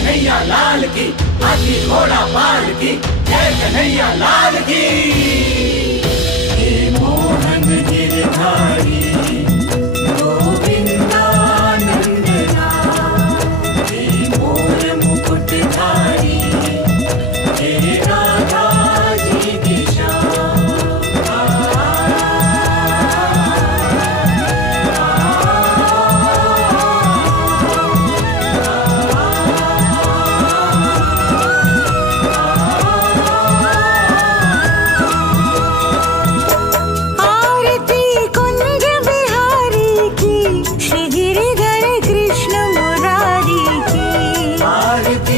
कन्हैया लाल की, हाथी घोड़ा पाल की, जय कन्हैया लाल की। हे मोहन गिरधारी गोविंदानंदना, हे मोर मुकुटधारी, हे राधा जी की शान। आरती कुंज बिहारी की, श्री गिरिधर कृष्ण मुरारी की। आरती